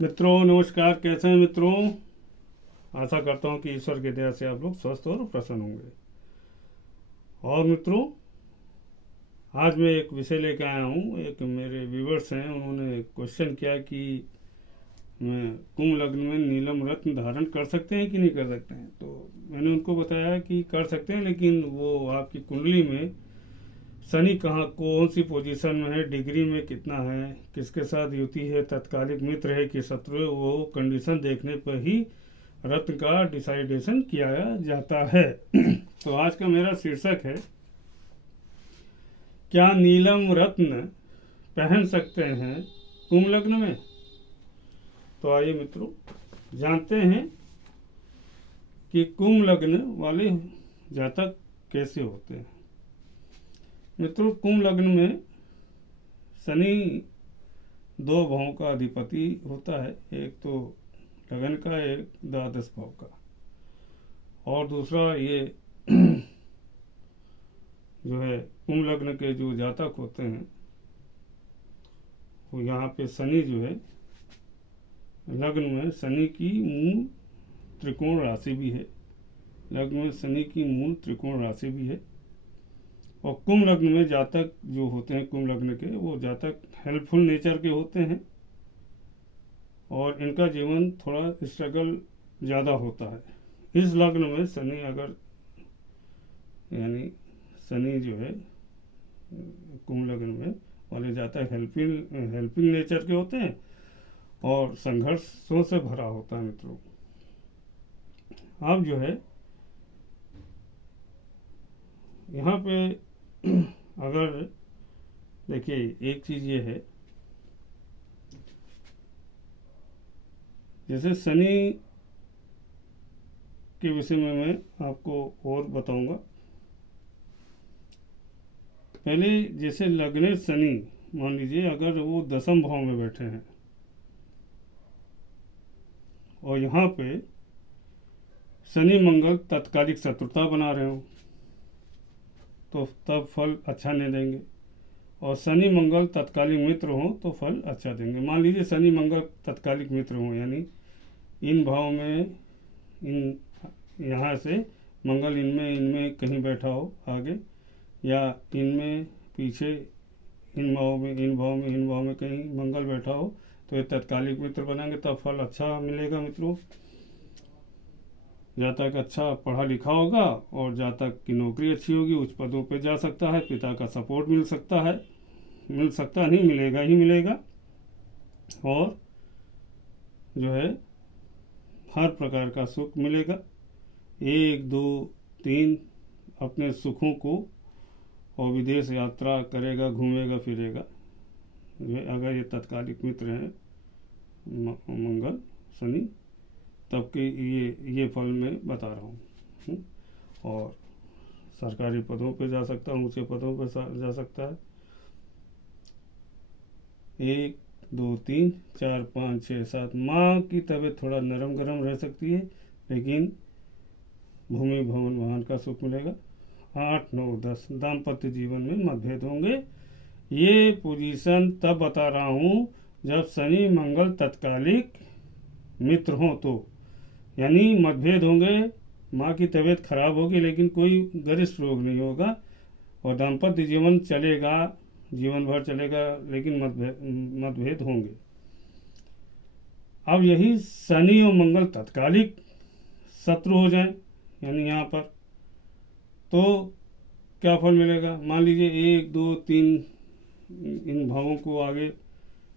मित्रों नमस्कार। कैसे हैं मित्रों? आशा करता हूं कि ईश्वर की दया से आप लोग स्वस्थ और प्रसन्न होंगे। और मित्रों, आज मैं एक विषय लेकर आया हूं। एक मेरे व्यूवर्स हैं, उन्होंने क्वेश्चन किया कि मैं कुंभ लग्न में नीलम रत्न धारण कर सकते हैं कि नहीं कर सकते हैं। तो मैंने उनको बताया कि कर सकते हैं, लेकिन वो आपकी कुंडली में शनि कहाँ कौन सी पोजीशन में है, डिग्री में कितना है, किसके साथ युति है, तत्कालिक मित्र है कि शत्रु है, वो कंडीशन देखने पर ही रत्न का डिसाइडेशन किया जाता है। तो आज का मेरा शीर्षक है, क्या नीलम रत्न पहन सकते हैं कुंभ लग्न में। तो आइए मित्रों, जानते हैं कि कुंभ लग्न वाले जातक कैसे होते हैं। मित्रों, कुंभ लग्न में शनि दो भावों का अधिपति होता है, एक तो लगन का, एक द्वादश भाव का, और दूसरा ये जो है कुंभ लग्न के जो जातक होते हैं वो यहाँ पे शनि जो है लग्न में शनि की मूल त्रिकोण राशि भी है। लग्न में शनि की मूल त्रिकोण राशि भी है। और कुंभ लग्न में जातक जो होते हैं कुंभ लग्न के, वो जातक हेल्पफुल नेचर के होते हैं और इनका जीवन थोड़ा स्ट्रगल ज़्यादा होता है। इस लग्न में शनि अगर यानी शनि जो है कुंभ लग्न में वाले जातक हेल्पिंग नेचर के होते हैं और संघर्षों से भरा होता है। मित्रों, आप जो है यहाँ पे अगर देखिए, एक चीज़ ये है, जैसे शनि के विषय में मैं आपको और बताऊंगा। पहले जैसे लग्ने शनि, मान लीजिए अगर वो दसम भाव में बैठे हैं और यहाँ पे शनि मंगल तत्कालिक शत्रुता बना रहे हो तो तब फल अच्छा नहीं देंगे, और शनि मंगल तत्कालिक मित्र हो तो फल अच्छा देंगे। मान लीजिए शनि मंगल तत्कालिक मित्र हो, यानी इन भाव में, इन यहाँ से मंगल इनमें कहीं बैठा हो आगे, या इनमें पीछे, इन भाव में कहीं मंगल बैठा हो, तो ये तत्कालिक मित्र बनेंगे, तब फल अच्छा मिलेगा। मित्रों, जातक अच्छा पढ़ा लिखा होगा और जातक की नौकरी अच्छी होगी, उच्च पदों पे जा सकता है, पिता का सपोर्ट मिल सकता है, मिल सकता नहीं, मिलेगा ही मिलेगा, और जो है हर प्रकार का सुख मिलेगा। 1 2 3 अपने सुखों को, और विदेश यात्रा करेगा, घूमेगा फिरेगा। अगर ये तत्कालिक मित्र हैं मंगल शनि, तब के ये फल मैं बता रहा हूँ। और सरकारी पदों पे जा सकता है, ऊंचे पदों पे जा सकता है। 1 2 3 4 5 6 7। माँ की तबीयत थोड़ा नरम गरम रह सकती है, लेकिन भूमि भवन वाहन का सुख मिलेगा। 8 9 10 दाम्पत्य जीवन में मतभेद होंगे। ये पोजीशन तब बता रहा हूँ जब शनि मंगल तत्कालिक मित्र हों, तो यानी मतभेद होंगे, माँ की तबीयत खराब होगी लेकिन कोई गरिष्ठ रोग नहीं होगा, और दाम्पत्य जीवन चलेगा, जीवन भर चलेगा, लेकिन मतभेद होंगे। अब यही शनि और मंगल तत्कालिक शत्रु हो जाएं, यानी यहाँ पर, तो क्या फल मिलेगा। मान लीजिए 1 2 3 इन भावों को आगे,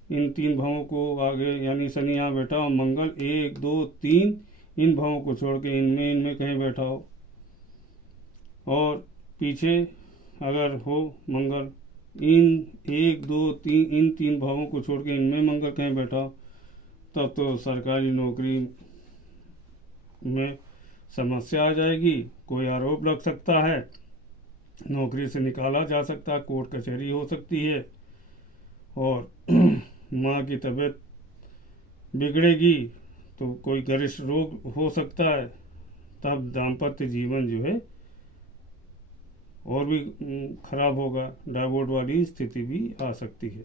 इन 3 भावों को आगे, यानी शनि यहाँ बैठा और मंगल 1 2 3 इन भावों को छोड़ के इनमें कहीं बैठा हो, और पीछे अगर हो मंगल इन 1 2 3 इन 3 भावों को छोड़ के इनमें मंगल कहीं बैठा हो, तब तो सरकारी नौकरी में समस्या आ जाएगी, कोई आरोप लग सकता है, नौकरी से निकाला जा सकता है, कोर्ट कचहरी हो सकती है, और माँ की तबीयत बिगड़ेगी तो कोई गरिष्ठ रोग हो सकता है। तब दाम्पत्य जीवन जो है और भी खराब होगा, डाइवोर्स वाली स्थिति भी आ सकती है।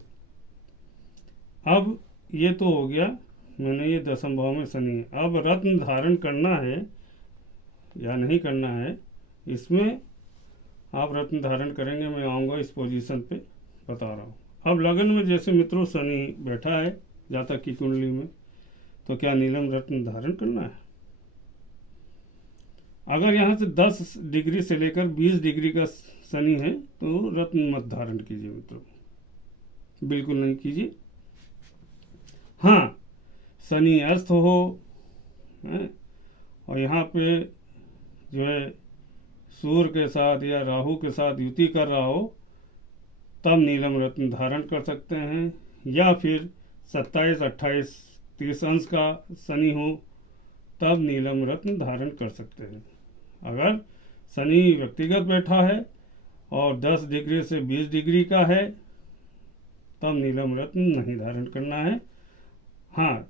अब ये तो हो गया मैंने ये दसम भाव में शनि है। अब रत्न धारण करना है या नहीं करना है, इसमें आप रत्न धारण करेंगे, मैं आऊँगा इस पोजीशन पे बता रहा हूँ। अब लगन में जैसे मित्रों शनि बैठा है जातक की कुंडली में, तो क्या नीलम रत्न धारण करना है? अगर यहाँ से 10 डिग्री से लेकर 20 डिग्री का शनि है तो रत्न मत धारण कीजिए मित्रों, बिल्कुल नहीं कीजिए। हाँ, शनि अस्त हो है, और यहाँ पे जो है सूर्य के साथ या राहु के साथ युति कर रहा हो, तब नीलम रत्न धारण कर सकते हैं। या फिर 27, 28, 30 अंश का शनि हो, तब नीलम रत्न धारण कर सकते हैं। अगर शनि व्यक्तिगत बैठा है और 10 डिग्री से 20 डिग्री का है, तब नीलम रत्न नहीं धारण करना है। हाँ,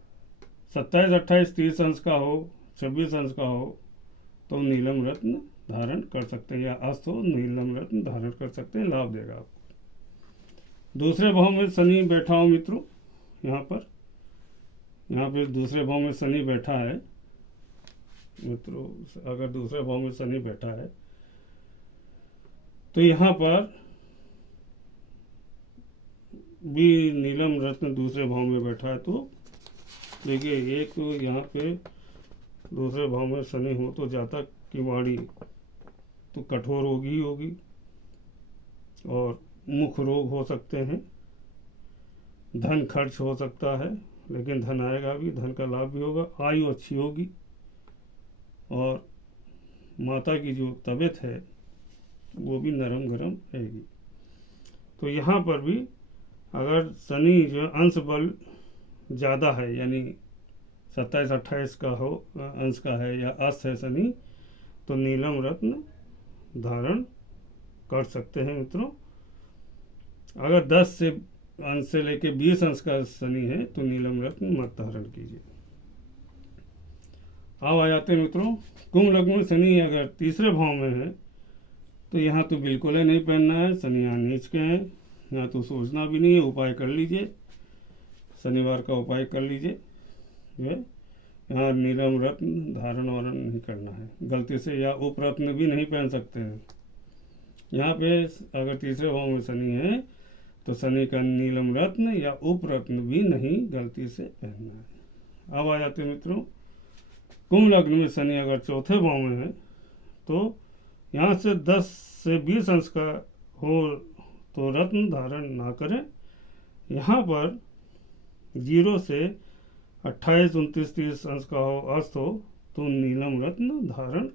27, 28, 30 अंश का हो, 26 अंश का हो, तो नीलम रत्न धारण कर सकते हैं, या अस्त हो नीलम रत्न धारण कर सकते हैं, लाभ देगा आपको। दूसरे भाव में शनि बैठा हो मित्रों, यहाँ पे दूसरे भाव में शनि बैठा है मित्रों, अगर दूसरे भाव में शनि बैठा है तो यहाँ पर भी नीलम रत्न दूसरे भाव में बैठा है। तो देखिए, एक तो यहाँ पे दूसरे भाव में शनि हो तो जातक की वाणी तो कठोर होगी ही होगी, और मुख रोग हो सकते हैं, धन खर्च हो सकता है, लेकिन धन आएगा भी, धन का लाभ भी होगा, आयु अच्छी होगी, और माता की जो तबीयत है वो भी नरम गरम रहेगी। तो यहाँ पर भी अगर शनि जो अंश बल ज़्यादा है, यानी 27, 28 का हो अंश का है या अस्त है शनि, तो नीलम रत्न धारण कर सकते हैं मित्रों। अगर 10 से अंश से लेके 20 अंश का शनि है तो नीलम रत्न मत धारण कीजिए। अब आ जाते हैं मित्रों, कुंभ लग्न में शनि अगर तीसरे भाव में है तो यहाँ तो बिल्कुल ही नहीं पहनना है। शनि यहाँ नीच के हैं, यहाँ तो सोचना भी नहीं है, उपाय कर लीजिए, शनिवार का उपाय कर लीजिए। यहाँ नीलम रत्न धारण वारण नहीं करना है गलती से, या उपरत्न भी नहीं पहन सकते हैं। यहाँ पे अगर तीसरे भाव में शनि है तो शनि का नीलम रत्न या उपरत्न भी नहीं गलती से पहनना है। अब आ जाते हैं मित्रों, कुंभ लग्न में शनि अगर चौथे भाव में है तो यहाँ से 10 से 20 अंश का हो तो रत्न धारण ना करें। यहाँ पर 0 से 28, 29, 30 अंश का हो, अस्त हो, तो नीलम रत्न धारण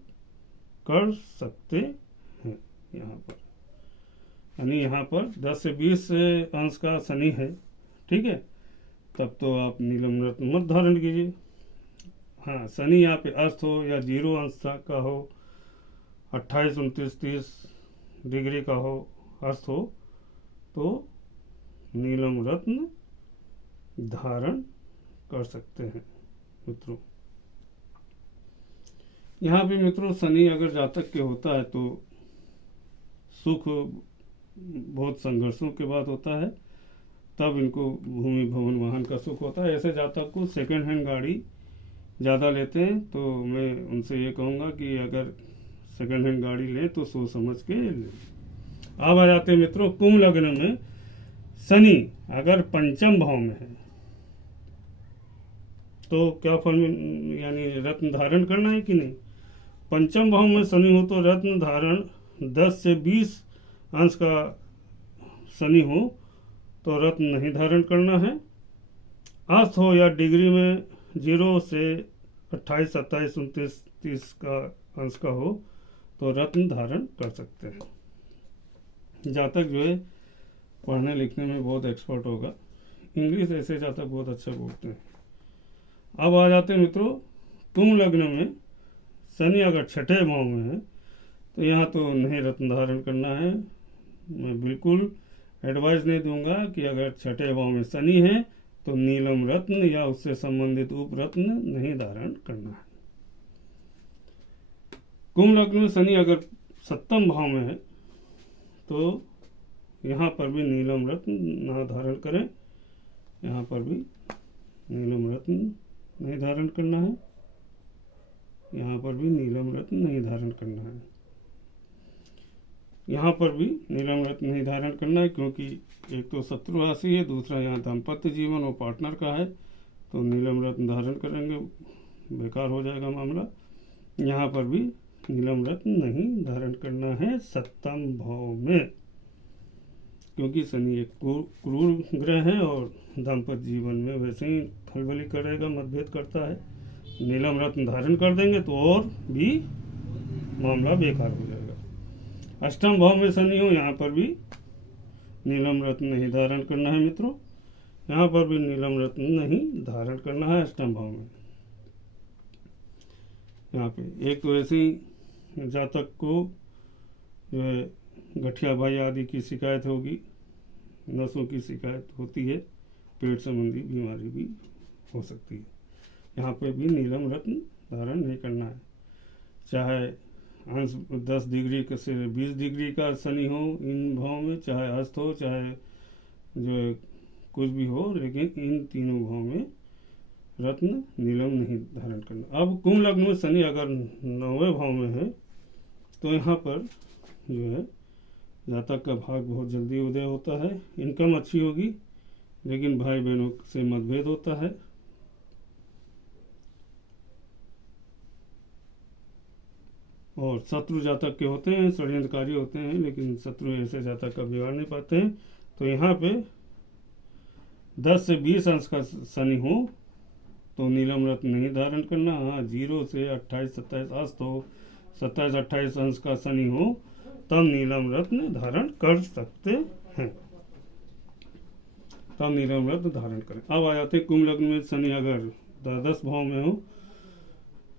कर सकते हैं। यहाँ पर यानी यहाँ पर 10 से 20 अंश का शनि है, ठीक है, तब तो आप नीलम रत्न मत धारण कीजिए। हाँ, शनि यहाँ पे अस्त हो या 0 अंश का हो, 28, 29, 30 डिग्री का हो, अस्त हो, तो नीलम रत्न धारण कर सकते हैं मित्रों। यहाँ पे मित्रों शनि अगर जातक के होता है तो सुख बहुत संघर्षों के बाद होता है, तब इनको भूमि भवन वाहन का सुख होता है। ऐसे जातक को सेकंड हैंड गाड़ी ज़्यादा लेते हैं, तो मैं उनसे ये कहूँगा कि अगर सेकंड हैंड गाड़ी लें तो सोच समझ के लें। अब आ जाते हैं मित्रों, कुंभ लग्न में शनि अगर पंचम भाव में है तो क्या फल में, यानी रत्न धारण करना है कि नहीं। पंचम भाव में शनि हो तो रत्न धारण, 10 से 20 अंश का शनि हो तो रत्न नहीं धारण करना है। अस्त हो या डिग्री में 0 से 28, 27, 29, 30 का अंश का हो तो रत्न धारण कर सकते हैं। जातक जो है पढ़ने लिखने में बहुत एक्सपर्ट होगा, इंग्लिश ऐसे जातक बहुत अच्छा बोलते हैं। अब आ जाते हैं मित्रों, कुंभ लग्न में शनि अगर छठे भाव में है तो यहाँ तो नहीं रत्न धारण करना है। मैं बिल्कुल एडवाइस नहीं दूंगा कि अगर छठे भाव में शनि है तो नीलम रत्न या उससे संबंधित उपरत्न नहीं धारण करना है। कुंभ लग्न में शनि अगर सप्तम भाव में है तो यहाँ पर भी नीलम रत्न ना धारण करें, यहाँ पर भी नीलम रत्न नहीं धारण करना है, यहाँ पर भी नीलम रत्न नहीं धारण करना है, यहाँ पर भी नीलम रत्न नहीं धारण करना है, क्योंकि एक तो शत्रु राशि है, दूसरा यहाँ दाम्पत्य जीवन और पार्टनर का है, तो नीलम रत्न धारण करेंगे बेकार हो जाएगा मामला। यहाँ पर भी नीलम रत्न नहीं धारण करना है सप्तम भाव में, क्योंकि शनि एक क्रूर ग्रह है और दाम्पत्य जीवन में वैसे ही खलबली करेगा, मतभेद करता है। नीलम रत्न धारण कर देंगे तो और भी मामला बेकार हो जाएगा। अष्टम भाव में शनि हो, यहाँ पर भी नीलम रत्न नहीं धारण करना है मित्रों, यहाँ पर भी नीलम रत्न नहीं धारण करना है अष्टम भाव में। यहाँ पे एक तो ऐसे ही जातक को जो है गठिया भाई आदि की शिकायत होगी, नसों की शिकायत होती है, पेट संबंधी बीमारी भी हो सकती है। यहाँ पे भी नीलम रत्न धारण नहीं करना है, चाहे अंश 10 डिग्री से 20 डिग्री का शनि हो इन भाव में, चाहे अस्त हो, चाहे जो कुछ भी हो, लेकिन इन तीनों भाव में रत्न नीलम नहीं धारण करना। अब कुंभ लग्न में शनि अगर 9वें भाव में है तो यहाँ पर जो है जातक का भाग बहुत जल्दी उदय होता है, इनकम अच्छी होगी, लेकिन भाई बहनों से मतभेद होता है। और शत्रु जातक के होते हैं, षड्यंत्रकारी होते हैं, लेकिन शत्रु ऐसे जातक का बिगाड़ नहीं पाते हैं। तो यहाँ पे 10 से 20 अंश का शनि हो तो नीलम रत्न नहीं धारण करना। हाँ, 0 से 28-27 अस्त हो, 27-28 अंश का शनि हो तब नीलम रत्न धारण कर सकते हैं, तब नीलम रत्न धारण करें। अब आ जाते कुंभ लग्न में शनि अगर 10 भाव में हो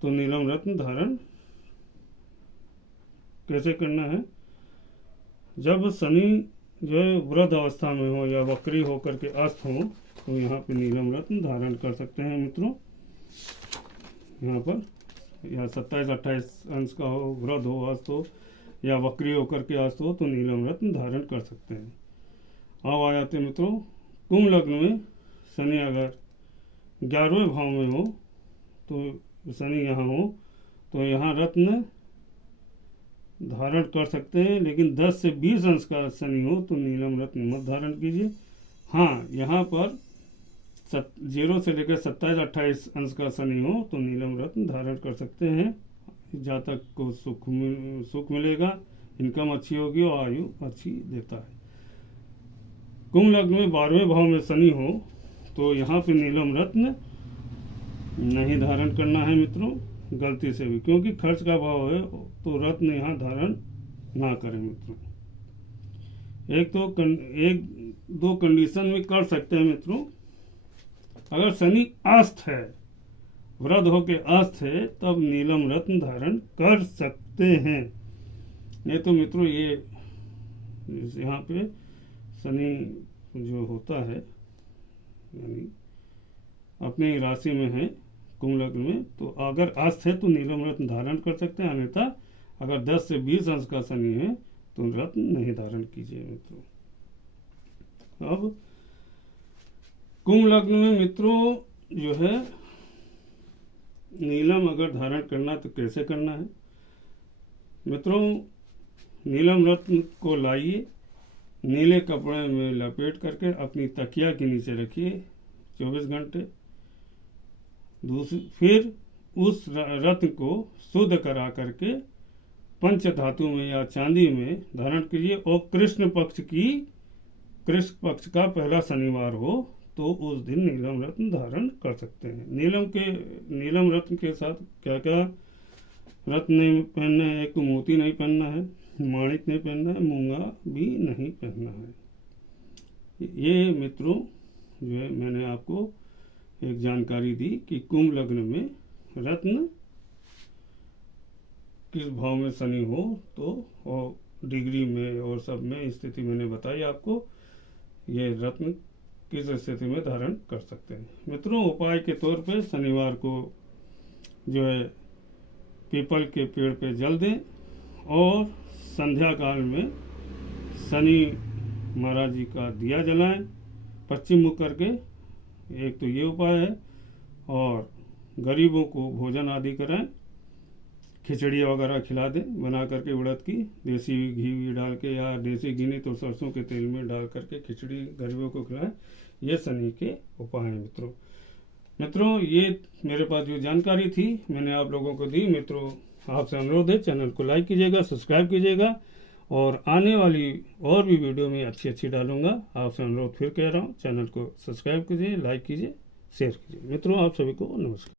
तो नीलम रत्न धारण कैसे करना है। जब शनि जो है वृद्ध अवस्था में हो या वक्री होकर के अस्त हो तो यहाँ पे नीलम रत्न धारण कर सकते हैं मित्रों। यहाँ पर या 27-28 अंश का हो, वृद्ध हो, अस्त हो या वक्री होकर के अस्त हो तो नीलम रत्न धारण कर सकते हैं। अब आ जाते हैं मित्रों कुंभ लग्न में शनि अगर 11वें भाव में हो तो शनि यहाँ हो तो यहाँ रत्न धारण कर सकते हैं, लेकिन 10 से 20 अंश का शनि हो तो नीलम रत्न मत धारण कीजिए। हाँ, यहाँ पर 0 से लेकर 27-28 अंश का शनि हो तो नीलम रत्न धारण कर सकते हैं। जातक को सुख मिलेगा, इनकम अच्छी होगी और आयु अच्छी देता है। कुंभ लग्न में 12वें भाव में शनि हो तो यहाँ पे नीलम रत्न नहीं धारण करना है मित्रों, गलती से भी, क्योंकि खर्च का भाव है तो रत्न यहाँ धारण ना करें मित्रों। एक दो कंडीशन में कर सकते हैं मित्रों। अगर शनि अस्त है, वृद्ध होके अस्त है, तब नीलम रत्न धारण कर सकते हैं। नहीं तो मित्रों ये यहाँ पे शनि जो होता है यानी अपनी राशि में है कुंभ लग्न में, तो अगर अस्त है तो नीलम रत्न धारण कर सकते हैं, अन्यथा अगर 10 से 20 अंश का शनि है तो रत्न नहीं धारण कीजिए मित्रों। अब कुंभ लग्न में मित्रों जो है नीलम अगर धारण करना तो कैसे करना है मित्रों। नीलम रत्न को लाइए, नीले कपड़े में लपेट करके अपनी तकिया के नीचे रखिए 24 घंटे। फिर उस रत्न को शुद्ध करा करके पंच धातु में या चांदी में धारण कीजिए। और कृष्ण पक्ष का पहला शनिवार हो तो उस दिन नीलम रत्न धारण कर सकते हैं। नीलम रत्न के साथ क्या क्या रत्न नहीं पहनना है, एक तो मोती नहीं पहनना है, माणिक नहीं पहनना है, मूंगा भी नहीं पहनना है। ये मित्रों जो है मैंने आपको एक जानकारी दी कि कुंभ लग्न में रत्न किस भाव में शनि हो तो और डिग्री में और सब में स्थिति मैंने बताई आपको, ये रत्न किस स्थिति में धारण कर सकते हैं मित्रों। उपाय के तौर पे शनिवार को जो है पीपल के पेड़ पे जल दें और संध्या काल में शनि महाराज जी का दिया जलाएं पश्चिम मुख करके। एक तो ये उपाय है। और गरीबों को भोजन आदि कराएं, खिचड़ी वगैरह खिला दें बना करके उड़द की, देसी घी डाल के, या देसी घी नहीं तो सरसों के तेल में डाल करके खिचड़ी गरीबों को खिलाएं। ये शनि के उपाय हैं मित्रों ये मेरे पास जो जानकारी थी मैंने आप लोगों को दी। मित्रों आपसे अनुरोध है, चैनल को लाइक कीजिएगा, सब्सक्राइब कीजिएगा, और आने वाली और भी वीडियो में अच्छी डालूंगा। आपसे अनुरोध फिर कह रहा हूँ, चैनल को सब्सक्राइब कीजिए, लाइक कीजिए, शेयर कीजिए। मित्रों आप सभी को नमस्कार।